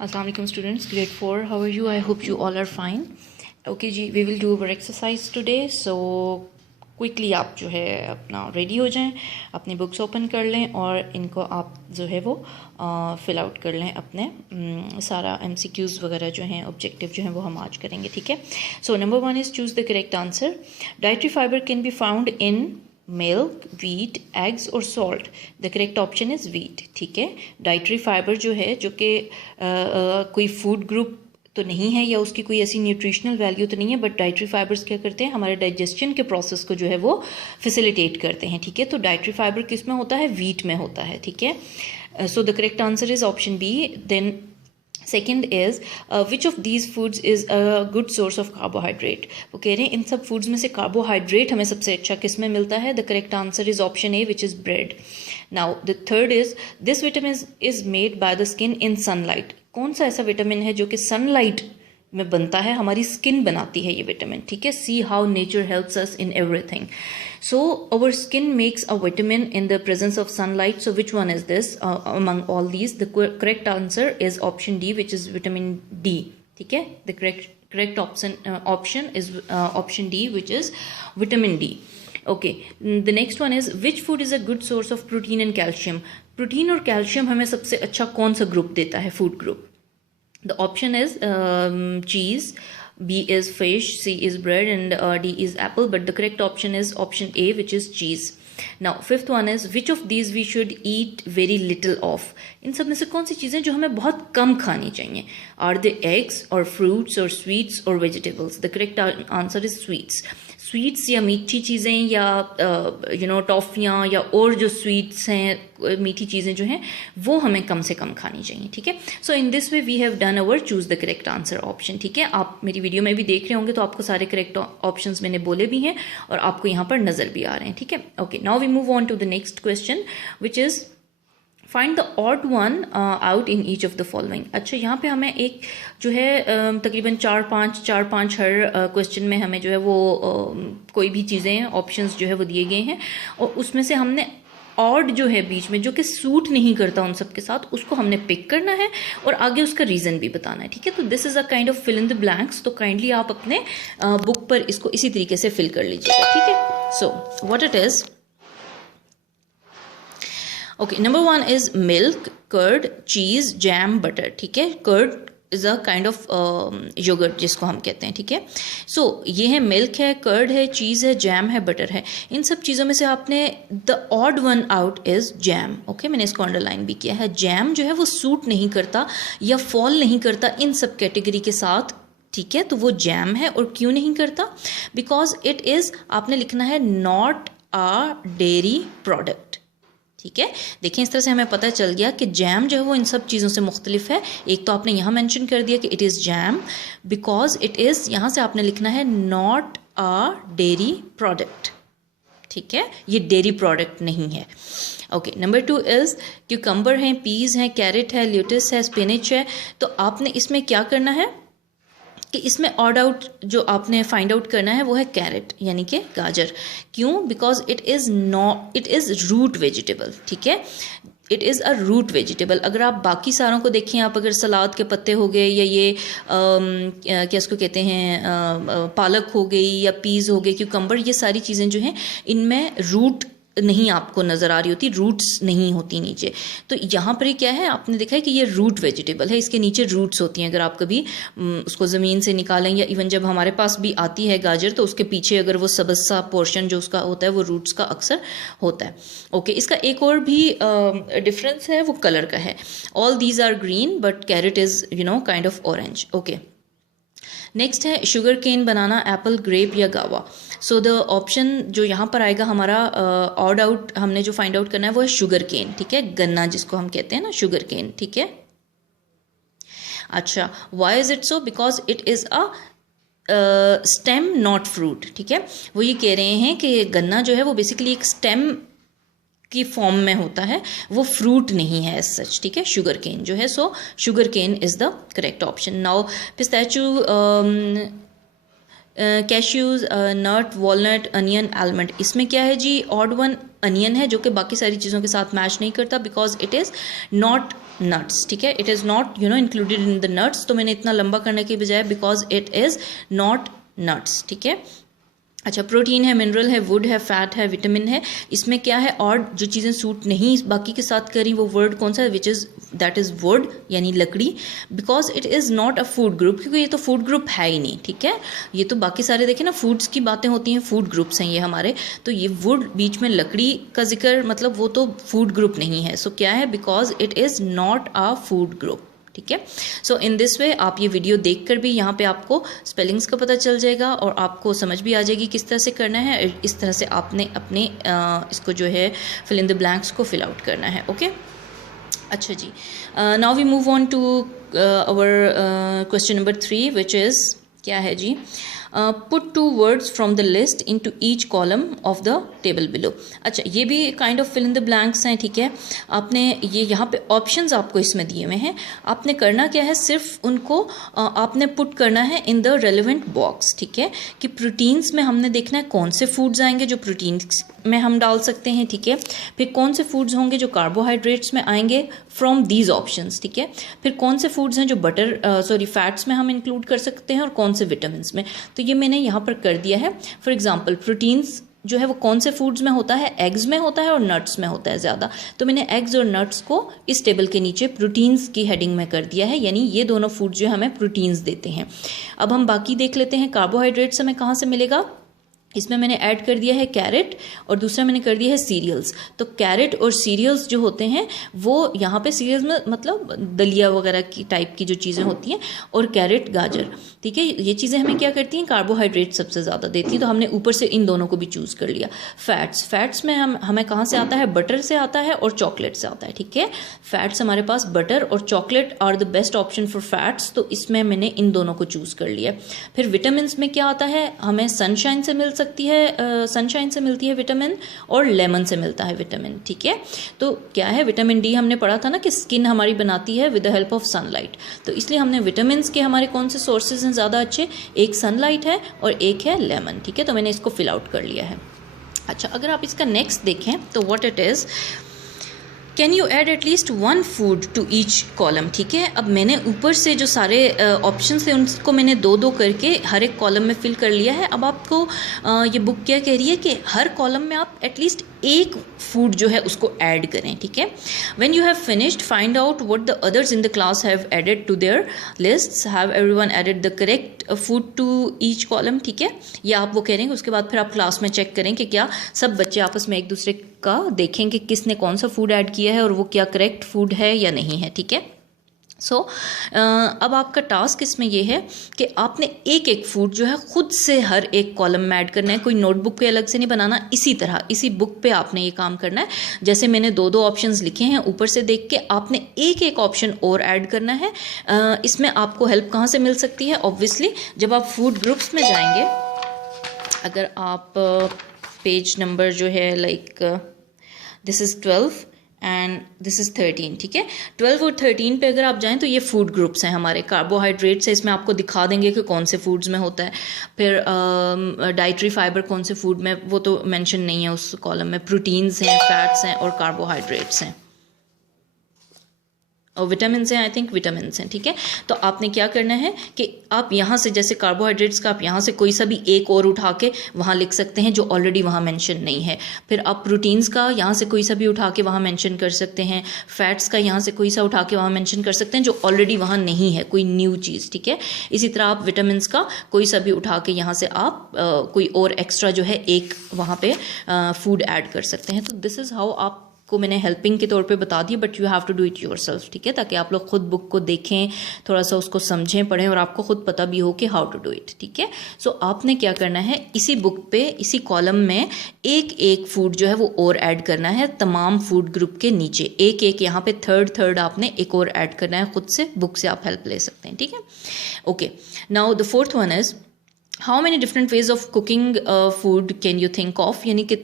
Assalamu alaikum students, grade 4. How are you? I hope you all are fine. Okay जी, we will do our exercise today. So quickly आप जो है अपना ready हो जाएं, अपनी बुक्स ओपन कर लें और इनको आप जो है वो फिल आउट कर लें अपने सारा MCQs वगैरह जो हैं ऑब्जेक्टिव जो हैं वो हम आज करेंगे, ठीक है. So number 1 is choose the correct answer. Dietary fibre can be found in milk, wheat, eggs और salt. The correct option is wheat, ठीक है. डाइटरी फाइबर जो है जो कि कोई फूड ग्रुप तो नहीं है या उसकी कोई ऐसी न्यूट्रिशनल वैल्यू तो नहीं है, बट डाइटरी फाइबर्स क्या करते हैं, हमारे डाइजेशन के प्रोसेस को जो है वो फैसिलिटेट करते हैं, ठीक है. तो डाइटरी फाइबर किस में होता है, वीट में होता है, ठीक है. So the correct answer is option B. Then second is which of these foods is a good source of carbohydrate. वो कह रहे हैं इन सब फूड्स में से कार्बोहाइड्रेट हमें सबसे अच्छा किस में मिलता है. The correct answer is option A which is bread. Now the third is this vitamin is made by the skin in sunlight. कौन सा ऐसा विटामिन है जो कि सनलाइट में बनता है, हमारी स्किन बनाती है ये विटामिन, ठीक है. See how nature helps us in everything. So our skin makes a vitamin in the presence of sunlight. So which one is this among all these. The correct answer is option D which is vitamin D, ठीक है. The correct option is option D which is vitamin D. Okay, the next one is which food is a good source of protein and calcium. Protein और calcium हमें सबसे अच्छा कौन सा group देता है, food group. The option is चीज, B is fish, C is bread and D is apple, but the correct option is option A which is cheese. Now fifth one is which of these we should eat very little of. इन सब में से कौन सी चीज़ें जो हमें बहुत कम खानी चाहिए. Are they eggs or fruits or sweets or vegetables? The correct answer is sweets. Sweets या मीठी चीज़ें या टॉफ़ियाँ या और जो स्वीट्स हैं, मीठी चीज़ें जो हैं वो हमें कम से कम खानी चाहिए, ठीक है. So in this way we have done our choose the correct answer option, ठीक है. आप मेरी वीडियो में भी देख रहे होंगे तो आपको सारे करेक्ट ऑप्शंस मैंने बोले भी हैं और आपको यहाँ पर नज़र भी आ रहे हैं, ठीक है. Okay, now we move on to the next question which is find the odd one out in each of the following. अच्छा, यहाँ पे हमें एक जो है तकरीबन चार पाँच हर क्वेश्चन में हमें जो है वो कोई भी चीज़ें ऑप्शंस जो है वो दिए गए हैं और उसमें से हमने ऑड जो है बीच में जो कि सूट नहीं करता उन सब के साथ, उसको हमने पिक करना है और आगे उसका रीज़न भी बताना है, ठीक है. तो this is a kind of fill in the blanks. तो काइंडली आप अपने बुक पर इसको इसी तरीके से फिल कर लीजिएगा, ठीक है. So what it is. Okay, number 1 is milk, curd, cheese, jam, butter, ठीक है. Curd is a kind of yoghurt जिसको हम कहते हैं, ठीक है. सो ये है मिल्क है, कर्ड है, चीज़ है, जैम है, बटर है. इन सब चीज़ों में से आपने the odd one out is jam. Okay, मैंने इसको अंडरलाइन भी किया है. जैम जो है वो सूट नहीं करता या फॉल नहीं करता इन सब कैटेगरी के साथ, ठीक है. तो वो जैम है. और क्यों नहीं करता, बिकॉज इट इज़, आपने लिखना है नॉट अ डेयरी प्रोडक्ट, ठीक है. देखिए इस तरह से हमें पता चल गया कि जैम जो है वो इन सब चीज़ों से मुख्तलिफ है. एक तो आपने यहाँ मेंशन कर दिया कि it is jam because it is, यहाँ से आपने लिखना है नॉट अ डेयरी प्रोडक्ट, ठीक है. ये डेयरी प्रोडक्ट नहीं है. ओके, नंबर 2 इज़ क्यूकम्बर हैं, पीज़ हैं, कैरेट है, ल्यूटिस है, स्पिनिच है. तो आपने इसमें क्या करना है कि इसमें ऑड आउट जो आपने फाइंड आउट करना है वो है कैरेट यानी कि गाजर. क्यों, because it is root vegetable, ठीक है. It is a root vegetable. अगर आप बाकी सारों को देखें, आप अगर सलाद के पत्ते हो गए या ये क्या इसको कहते हैं पालक हो गई या पीज़ हो गए, क्यूकम्बर, ये सारी चीज़ें जो हैं इनमें रूट नहीं आपको नज़र आ रही होती, रूट्स नहीं होती नीचे. तो यहाँ पर क्या है, आपने देखा है कि ये रूट वेजिटेबल है, इसके नीचे रूट्स होती हैं. अगर आप कभी उसको ज़मीन से निकालें या इवन जब हमारे पास भी आती है गाजर तो उसके पीछे अगर वो सबज सा पोर्शन जो उसका होता है वो रूट्स का अक्सर होता है. ओके, इसका एक और भी डिफरेंस है, वो कलर का है. All these are green but carrot is kind of orange. Okay, next है sugar cane, banana, apple, grape या गावा. सो द ऑप्शन जो यहाँ पर आएगा हमारा ऑड आउट, हमने जो फाइंड आउट करना है वो है शुगर केन, ठीक है. गन्ना जिसको हम कहते हैं ना, शुगर केन, ठीक है. अच्छा, why is it so, because it is a stem not fruit, ठीक है. वो ये कह रहे हैं कि गन्ना जो है वो बेसिकली एक स्टेम की फॉर्म में होता है, वो फ्रूट नहीं है एज सच, ठीक है. शुगर केन जो है, so sugar cane is the correct option. Now pistachio cashews, nut, walnut, onion, almond. इसमें क्या है जी, ऑड वन अनियन है जो कि बाकी सारी चीज़ों के साथ मैच नहीं करता because it is not nuts, ठीक है, it is not included in the nuts. तो मैंने इतना लंबा करने के बजाय because it is not nuts, ठीक है। अच्छा, प्रोटीन है, मिनरल है, वुड है, फैट है, विटामिन है। इसमें क्या है, और जो चीज़ें सूट नहीं बाकी के साथ करी वो वर्ड कौन सा है, which is that is would यानी लकड़ी, because it is not a food group, क्योंकि ये तो फूड ग्रुप है ही नहीं, ठीक है। ये तो बाकी सारे देखें ना, फूड्स की बातें होती हैं, फूड ग्रुप्स हैं ये हमारे, तो ये वुड बीच में लकड़ी का जिक्र, मतलब वो तो फूड ग्रुप नहीं है। सो क्या है, because it is not a food group, ठीक है। सो इन दिस वे आप ये वीडियो देखकर भी यहाँ पे आपको स्पेलिंग्स का पता चल जाएगा और आपको समझ भी आ जाएगी किस तरह से करना है। इस तरह से आपने अपने इसको जो है फिल इन द ब्लैंक्स को फिल आउट करना है, ओके। अच्छा जी, now we move on to our question number 3 which is क्या है जी, put 2 words from the list into each column of the table below। अच्छा, ये भी kind of fill in the blanks हैं, ठीक है। आपने ये यहाँ पे ऑप्शंस आपको इसमें दिए हुए हैं, आपने करना क्या है, सिर्फ उनको आपने पुट करना है इन द रेलिवेंट बॉक्स, ठीक है। कि प्रोटीन्स में हमने देखना है कौन से फूड्स आएंगे जो प्रोटीन्स में हम डाल सकते हैं, ठीक है। फिर कौन से फूड्स होंगे जो कार्बोहाइड्रेट्स में आएंगे फ्रॉम दीज ऑप्शंस, ठीक है। फिर कौन से फूड्स हैं जो फैट्स में हम इंक्लूड कर सकते हैं और कौन से विटामिन में। तो ये मैंने यहाँ पर कर दिया है। फॉर एग्जाम्पल, प्रोटीन्स जो है वो कौन से फूड्स में होता है, एग्स में होता है और नट्स में होता है ज़्यादा, तो मैंने एग्स और नट्स को इस टेबल के नीचे प्रोटीन्स की हेडिंग में कर दिया है, यानी ये दोनों फूड जो हमें प्रोटीन्स देते हैं। अब हम बाकी देख लेते हैं, कार्बोहाइड्रेट्स हमें कहाँ से मिलेगा। इसमें मैंने ऐड कर दिया है कैरेट और दूसरा मैंने कर दिया है सीरियल्स। तो कैरेट और सीरियल्स जो होते हैं वो यहाँ पे सीरियल्स में मतलब दलिया वगैरह की टाइप की जो चीज़ें होती हैं, और कैरेट, गाजर, ठीक है, ये चीज़ें हमें क्या करती हैं, कार्बोहाइड्रेट सबसे ज़्यादा देती हैं। तो हमने ऊपर से इन दोनों को भी चूज़ कर लिया। फैट्स में हमें कहाँ से आता है, बटर से आता है और चॉकलेट से आता है, ठीक है। फैट्स हमारे पास बटर और chocolate are the best option for fats, तो इसमें मैंने इन दोनों को चूज़ कर लिया। फिर विटामिन में क्या आता है, हमें सनशाइन से मिल सकती है, सनशाइन से मिलती है विटामिन, और लेमन से मिलता है विटामिन, ठीक है। तो क्या है, विटामिन डी हमने पढ़ा था ना कि स्किन हमारी बनाती है with the help of sunlight, तो इसलिए हमने विटामिन के हमारे कौन से सोर्सेज हैं ज़्यादा अच्छे, एक सनलाइट है और एक है लेमन, ठीक है। तो मैंने इसको फिल आउट कर लिया है। अच्छा, अगर आप इसका नेक्स्ट देखें तो what it is, can you add at least 1 food to each column, ठीक है। अब मैंने ऊपर से जो सारे ऑप्शंस थे उनको मैंने 2-2 करके हर एक कॉलम में फिल कर लिया है। अब आपको ये बुक क्या कह रही है कि हर कॉलम में आप एटलीस्ट एक फूड जो है उसको ऐड करें, ठीक है। When you have finished, find out what the others in the class have added to their lists, have everyone added the correct food to each column, ठीक है। या आप वो करेंगे, उसके बाद फिर आप क्लास में चेक करें कि क्या सब बच्चे आपस में एक दूसरे का देखें कि किसने कौन सा फूड ऐड किया है और वो क्या करेक्ट फूड है या नहीं है, ठीक है। सो अब आपका टास्क इसमें ये है कि आपने एक एक फूड जो है खुद से हर एक कॉलम में ऐड करना है, कोई नोटबुक पे अलग से नहीं बनाना। इसी तरह इसी बुक पे आपने ये काम करना है। जैसे मैंने 2-2 ऑप्शंस लिखे हैं, ऊपर से देख के आपने एक एक ऑप्शन और ऐड करना है। इसमें आपको हेल्प कहाँ से मिल सकती है, ऑब्वियसली जब आप फूड ग्रुप्स में जाएंगे, अगर आप पेज नंबर जो है like this is 12 and this is 13, ठीक है। 12 और 13 पे अगर आप जाएं तो ये फूड ग्रुप्स हैं हमारे, कार्बोहाइड्रेट्स है, इसमें आपको दिखा देंगे कि कौन से फूड्स में होता है। फिर डाइटरी फाइबर कौन से फूड में, वो तो मेंशन नहीं है उस कॉलम में। प्रोटीन्स हैं, फैट्स हैं और कार्बोहाइड्रेट्स हैं और विटामिन हैं, आई थिंक विटामिन हैं, ठीक है। तो आपने क्या करना है कि आप यहाँ से, जैसे कार्बोहाइड्रेट्स का आप यहाँ से कोई सा भी एक और उठा के वहाँ लिख सकते हैं जो ऑलरेडी वहाँ मेंशन नहीं है। फिर आप प्रोटीन्स का यहाँ से कोई सा भी उठा के वहाँ मेंशन कर सकते हैं। फैट्स का यहाँ से कोई सा उठा के वहाँ मेंशन कर सकते हैं जो ऑलरेडी वहाँ नहीं है, कोई न्यू चीज़, ठीक है। इसी तरह आप विटामिन का कोई सा भी उठा के यहाँ से आप कोई और एक्स्ट्रा जो है एक वहाँ पे फूड ऐड कर सकते हैं। तो दिस इज़ हाउ आप को मैंने हेल्पिंग के तौर पे बता दिया, but you have to do it yourself, ठीक है, ताकि आप लोग खुद बुक को देखें, थोड़ा सा उसको समझें, पढ़ें और आपको खुद पता भी हो कि हाउ टू डू इट, ठीक है। सो आपने क्या करना है, इसी बुक पे इसी कॉलम में एक एक फूड जो है वो और ऐड करना है, तमाम फूड ग्रुप के नीचे एक एक, यहाँ पे थर्ड आपने एक और ऐड करना है खुद से, बुक से आप हेल्प ले सकते हैं, ठीक है। Okay, now the fourth one is how many different ways of cooking food can you think of, यानी कि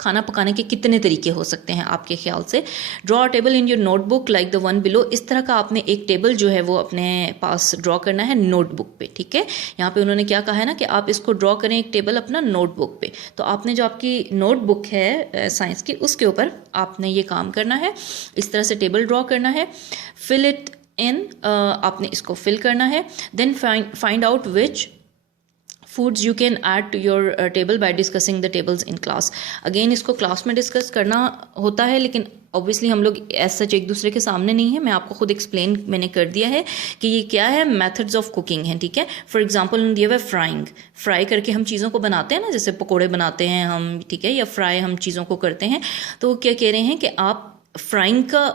खाना पकाने के कितने तरीके हो सकते हैं आपके ख्याल से। Draw a table in your notebook like the one below. इस तरह का आपने एक टेबल जो है वो अपने पास ड्रॉ करना है नोटबुक पे, ठीक है। यहाँ पे उन्होंने क्या कहा है ना कि आप इसको ड्रॉ करें एक टेबल अपना नोटबुक पे। तो आपने जो आपकी नोटबुक है साइंस की, उसके ऊपर आपने ये काम करना है, इस तरह से टेबल ड्रॉ करना है। फिल इट इन, आपने इसको फिल करना है। Then find out which foods you can add to your table by discussing the tables in class. Again इसको क्लास में डिस्कस करना होता है, लेकिन ऑब्वियसली हम लोग एज सच एक दूसरे के सामने नहीं है। मैं आपको खुद एक्सप्लेन मैंने कर दिया है कि ये क्या है, मेथड्स ऑफ कुकिंग है, ठीक है। फॉर एग्जांपल दिया हुआ है फ्राइंग, फ्राई करके हम चीज़ों को बनाते हैं ना, जैसे पकोड़े बनाते हैं हम, ठीक है, या फ्राई हम चीज़ों को करते हैं। तो वो क्या कह रहे हैं कि आप फ्राइंग का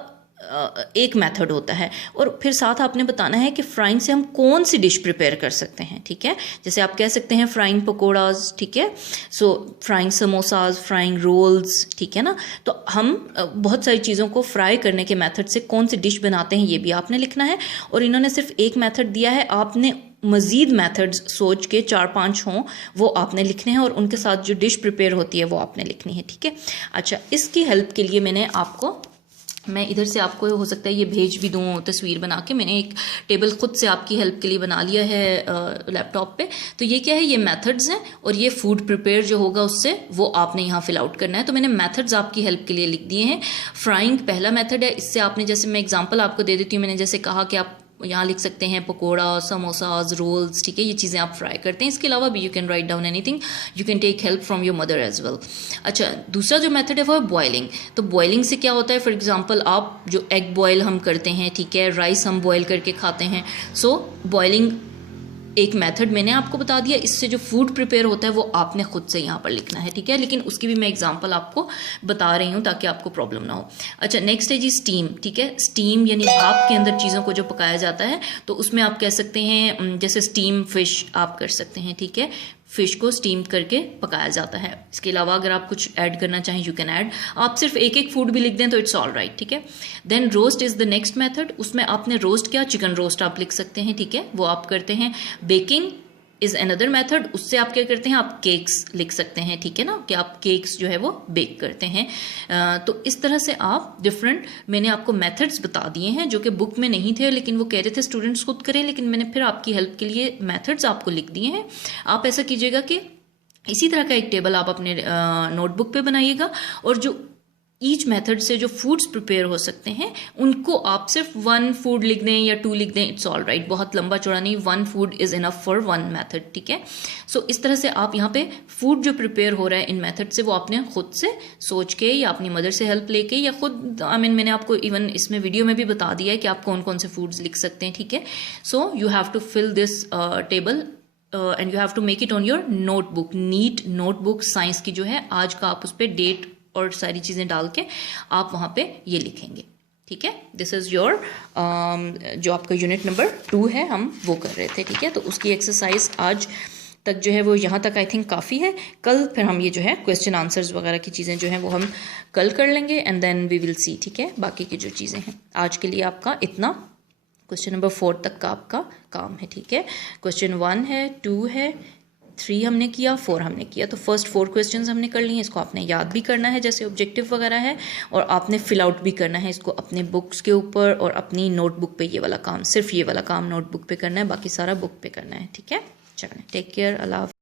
एक मेथड होता है, और फिर साथ आपने बताना है कि फ्राइंग से हम कौन सी डिश प्रिपेयर कर सकते हैं, ठीक है। जैसे आप कह सकते हैं फ्राइंग पकोड़ाज, ठीक है, सो फ्राइंग समोसाज, फ्राइंग रोल्स, ठीक है ना। तो हम बहुत सारी चीज़ों को फ्राई करने के मेथड से कौन सी डिश बनाते हैं ये भी आपने लिखना है। और इन्होंने सिर्फ एक मेथड दिया है, आपने मज़ीद मेथड्स सोच के 4-5 हों वो आपने लिखने हैं, और उनके साथ जो डिश प्रिपेयर होती है वो आपने लिखनी है, ठीक है। अच्छा, इसकी हेल्प के लिए मैं इधर से आपको हो सकता है ये भेज भी दूँ तस्वीर बना के। मैंने एक टेबल खुद से आपकी हेल्प के लिए बना लिया है लैपटॉप पे। तो ये क्या है, ये मेथड्स हैं, और ये फूड प्रिपेयर जो होगा उससे वो आपने यहाँ फिल आउट करना है। तो मैंने मेथड्स आपकी हेल्प के लिए लिख दिए हैं। फ्राइंग पहला मेथड है, इससे आपने, जैसे मैं एग्जांपल आपको दे देती हूँ, मैंने जैसे कहा कि आप यहाँ लिख सकते हैं पकोड़ा, समोसाज, रोल्स, ठीक है, ये चीज़ें आप फ्राई करते हैं। इसके अलावा भी you can write down anything, you can take help from your mother as well. अच्छा, दूसरा जो मेथड है वो है बॉइलिंग। तो बॉइलिंग से क्या होता है, फॉर एग्जांपल आप जो एग बॉयल हम करते हैं, ठीक है, राइस हम बॉयल करके खाते हैं। सो बॉइलिंग एक मेथड मैंने आपको बता दिया। इससे जो फूड प्रिपेयर होता है वो आपने खुद से यहाँ पर लिखना है, ठीक है, लेकिन उसकी भी मैं एग्जांपल आपको बता रही हूँ ताकि आपको प्रॉब्लम ना हो। अच्छा, नेक्स्ट है जी स्टीम, ठीक है। स्टीम यानी भाप के अंदर चीज़ों को जो पकाया जाता है, तो उसमें आप कह सकते हैं जैसे स्टीम फिश आप कर सकते हैं, ठीक है, फिश को स्टीम करके पकाया जाता है। इसके अलावा अगर आप कुछ ऐड करना चाहें यू कैन ऐड, आप सिर्फ एक एक फूड भी लिख दें तो इट्स ऑल राइट, ठीक है। Then roast is the next method. उसमें आपने रोस्ट क्या, चिकन रोस्ट आप लिख सकते हैं, ठीक है, वो आप करते हैं। बेकिंग इज अनदर मेथड, उससे आप क्या करते हैं, आप केक्स लिख सकते हैं, ठीक है ना, कि आप केक्स जो है वो बेक करते हैं। तो इस तरह से आप डिफरेंट, मैंने आपको मेथड्स बता दिए हैं जो कि बुक में नहीं थे, लेकिन वो कह रहे थे स्टूडेंट्स खुद करें, लेकिन मैंने फिर आपकी हेल्प के लिए मेथड्स आपको लिख दिए हैं। आप ऐसा कीजिएगा कि इसी तरह का एक टेबल आप अपने नोटबुक पे बनाइएगा, और जो ईच मेथड से जो फूड्स प्रिपेयर हो सकते हैं उनको आप सिर्फ 1 फूड लिख दें या 2 लिख दें, इट्स ऑल राइट, बहुत लंबा चौड़ा नहीं, 1 food is enough for 1 method, ठीक है। सो इस तरह से आप यहाँ पे फूड जो प्रिपेयर हो रहा है इन मेथड से वो आपने खुद से सोच के या अपनी मदर से हेल्प लेके या खुद, मैंने आपको इवन इसमें वीडियो में भी बता दिया है कि आप कौन कौन से फूड्स लिख सकते हैं, ठीक है। So you have to fill this table and you have to make it on your notebook, neat notebook science की जो है, आज का आप उस पर डेट और सारी चीज़ें डाल के आप वहाँ पे ये लिखेंगे, ठीक है। दिस इज़ योर जो आपका यूनिट नंबर 2 है, हम वो कर रहे थे, ठीक है। तो उसकी एक्सरसाइज आज तक जो है वो यहाँ तक आई थिंक काफ़ी है। कल फिर हम ये जो है क्वेश्चन आंसर्स वगैरह की चीज़ें जो हैं वो हम कल कर लेंगे, and then we will see, ठीक है, बाकी की जो चीज़ें हैं। आज के लिए आपका इतना, क्वेश्चन नंबर 4 तक का आपका काम है, ठीक है। क्वेश्चन 1 है, 2 है, 3 हमने किया, 4 हमने किया। तो फर्स्ट 4 क्वेश्चंस हमने कर लिए। इसको आपने याद भी करना है जैसे ऑब्जेक्टिव वगैरह है, और आपने फिल आउट भी करना है इसको अपने बुक्स के ऊपर और अपनी नोटबुक पे। ये वाला काम, सिर्फ ये वाला काम नोटबुक पे करना है, बाकी सारा बुक पे करना है, ठीक है। चलें, टेक केयर, अल्लाह।